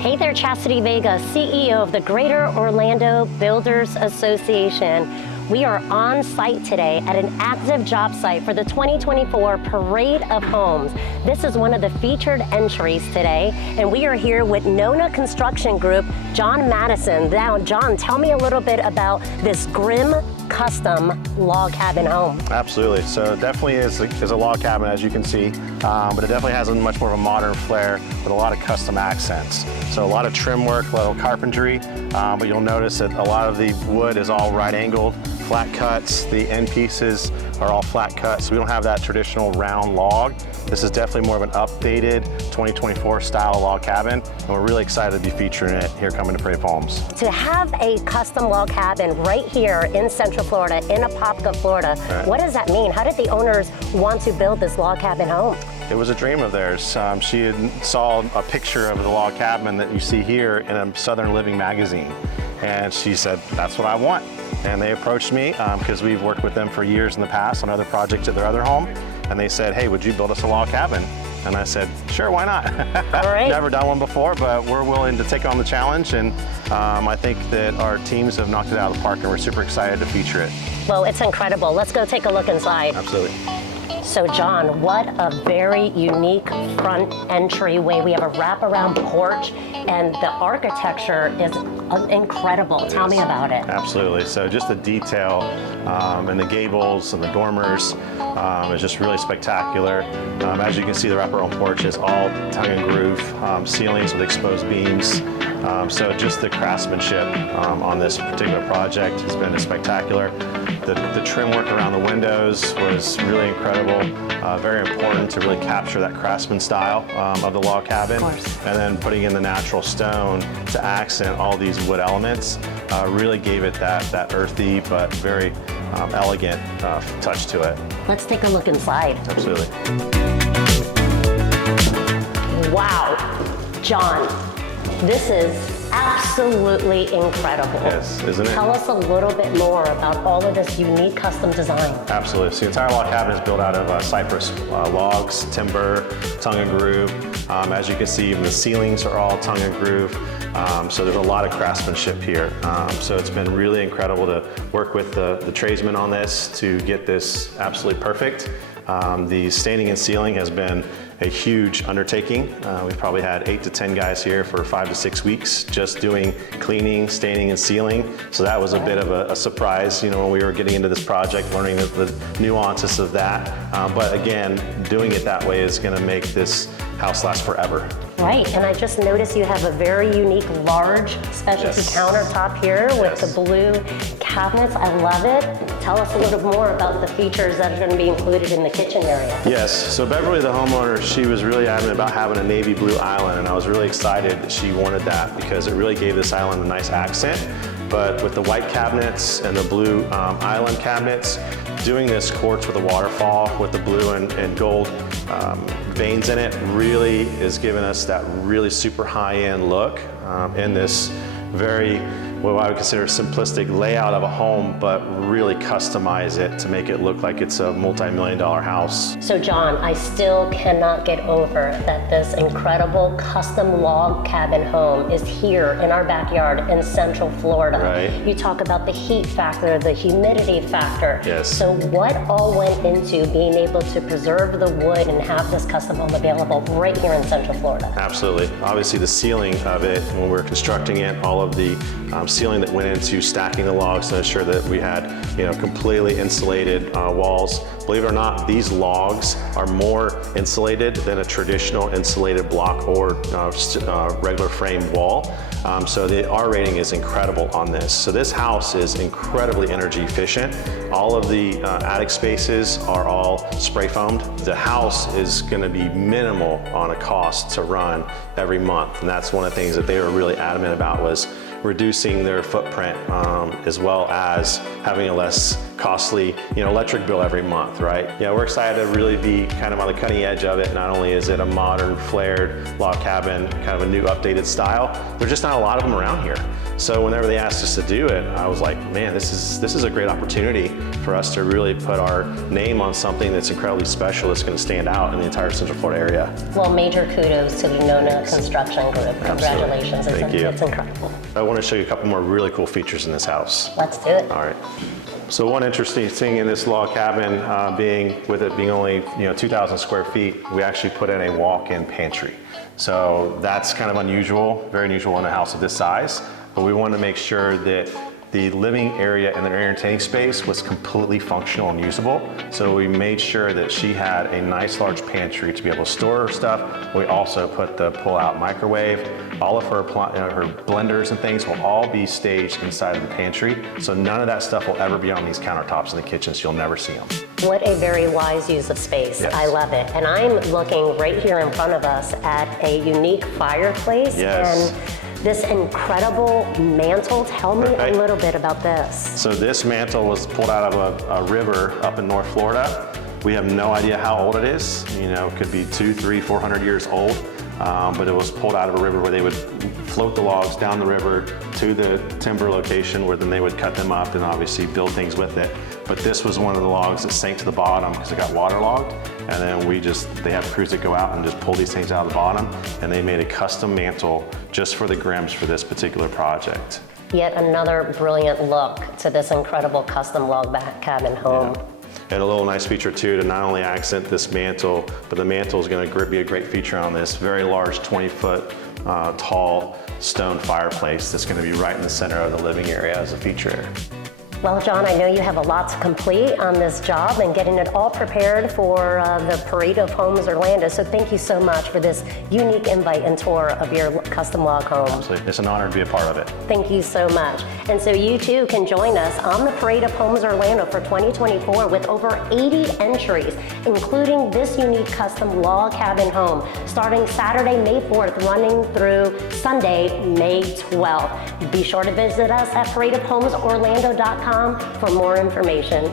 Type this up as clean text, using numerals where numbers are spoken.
Hey there, Chastity Vega, CEO of the Greater Orlando Builders Association. We are on site today at an active job site for the 2024 Parade of Homes. This is one of the featured entries today, and we are here with Nona Construction Group, John Madison. Now, John, tell me a little bit about this Grimm custom log cabin home. Absolutely. So it definitely is a log cabin, as you can see, but it definitely has a much more of a modern flair with a lot of custom accents. So a lot of trim work, a little carpentry, but you'll notice that a lot of the wood is all right angled, flat cuts. The end pieces are all flat cuts. So we don't have that traditional round log. This is definitely more of an updated 2024 style log cabin, and we're really excited to be featuring it here coming to Parade of Homes. To have a custom log cabin right here in Central Florida, in Apopka, Florida, Right. What does that mean? How did the owners want to build this log cabin home? It was a dream of theirs. She had saw a picture of the log cabin that you see here in a Southern Living magazine, and she said, that's what I want. And they approached me because we've worked with them for years in the past on other projects at their other home, and they said, hey, would you build us a log cabin? And I said, sure, why not? All right. Never done one before, but we're willing to take on the challenge, and I think that our teams have knocked it out of the park, and we're super excited to feature it. Well, it's incredible. Let's go take a look inside. Absolutely. So John, what a very unique front entryway. We have a wraparound porch, and the architecture is incredible. Tell me about it. Absolutely. So just the detail and the gables and the dormers is just really spectacular. As you can see, the wraparound porch is all tongue and groove ceilings with exposed beams. So just the craftsmanship on this particular project has been spectacular. The trim work around the windows was really incredible. Very important to really capture that craftsman style of the log cabin. Of course. And then putting in the natural stone to accent all these wood elements really gave it that earthy but very elegant touch to it. Let's take a look inside. Absolutely. Wow, John, this is absolutely incredible. Yes, isn't it? Tell us a little bit more about all of this unique custom design. Absolutely. So the entire log cabin is built out of cypress logs, timber, tongue and groove. As you can see, even the ceilings are all tongue and groove. So there's a lot of craftsmanship here. So it's been really incredible to work with the tradesmen on this to get this absolutely perfect. The staining and sealing has been a huge undertaking. We've probably had 8 to 10 guys here for 5 to 6 weeks just doing cleaning, staining, and sealing. So that was a bit of a surprise, when we were getting into this project, learning the nuances of that. But again, doing it that way is going to make this house last forever. Right, and I just noticed you have a very unique, large specialty countertop here with the blue cabinets. I love it. Tell us a little more about the features that are going to be included in the kitchen area. Yes, so Beverly, the homeowner, she was really adamant about having a navy blue island, and I was really excited that she wanted that because it really gave this island a nice accent. But with the white cabinets and the blue island cabinets, doing this quartz with a waterfall with the blue and gold veins in it really is giving us that really super high-end look in this very, what I would consider simplistic layout of a home, but really customize it to make it look like it's a multi-million-dollar house. So John, I still cannot get over that this incredible custom log cabin home is here in our backyard in Central Florida. Right. You talk about the heat factor, the humidity factor. Yes. So what all went into being able to preserve the wood and have this custom home available right here in Central Florida? Absolutely. Obviously the ceiling of it, when we were constructing it, all of the ceiling that went into stacking the logs to ensure that we had completely insulated walls. Believe it or not, these logs are more insulated than a traditional insulated block or regular frame wall. So the R rating is incredible on this. So this house is incredibly energy efficient. All of the attic spaces are all spray foamed. The house is going to be minimal on a cost to run every month, and that's one of the things that they were really adamant about was reducing their footprint as well as having a less costly, electric bill every month, right? Yeah, we're excited to really be kind of on the cutting edge of it. Not only is it a modern, flared log cabin, kind of a new updated style, there's just not a lot of them around here. So whenever they asked us to do it, I was like, man, this is a great opportunity for us to really put our name on something that's incredibly special, that's going to stand out in the entire Central Florida area. Well, major kudos to the Nona Construction Group. Congratulations. Thank you. It's incredible. I want to show you a couple more really cool features in this house. Let's do it. All right. So one interesting thing in this log cabin, with it being only 2,000 square feet, we actually put in a walk-in pantry. So that's kind of unusual, very unusual in a house of this size. But we wanted to make sure that the living area and the entertaining space was completely functional and usable. So we made sure that she had a nice large pantry to be able to store her stuff. We also put the pull-out microwave. All of her blenders and things will all be staged inside of the pantry. So none of that stuff will ever be on these countertops in the kitchen, so you'll never see them. What a very wise use of space. Yes. I love it. And I'm looking right here in front of us at a unique fireplace. Yes. And this incredible mantle. Tell me a little bit about this. So this mantle was pulled out of a river up in North Florida. We have no idea how old it is. It could be 200, 300, 400 years old. But it was pulled out of a river where they would float the logs down the river to the timber location where then they would cut them up and obviously build things with it. But this was one of the logs that sank to the bottom because it got waterlogged. And then they have crews that go out and just pull these things out of the bottom. And they made a custom mantle just for the Grimms for this particular project. Yet another brilliant look to this incredible custom log cabin home. Yeah. And a little nice feature too, to not only accent this mantle, but the mantle is going to be a great feature on this very large 20-foot tall stone fireplace that's going to be right in the center of the living area as a feature. Well, John, I know you have a lot to complete on this job and getting it all prepared for the Parade of Homes Orlando. So thank you so much for this unique invite and tour of your custom log home. Absolutely. It's an honor to be a part of it. Thank you so much. And so you too can join us on the Parade of Homes Orlando for 2024 with over 80 entries, including this unique custom log cabin home, starting Saturday, May 4th, running through Sunday, May 12th. Be sure to visit us at paradeofhomesorlando.com for more information.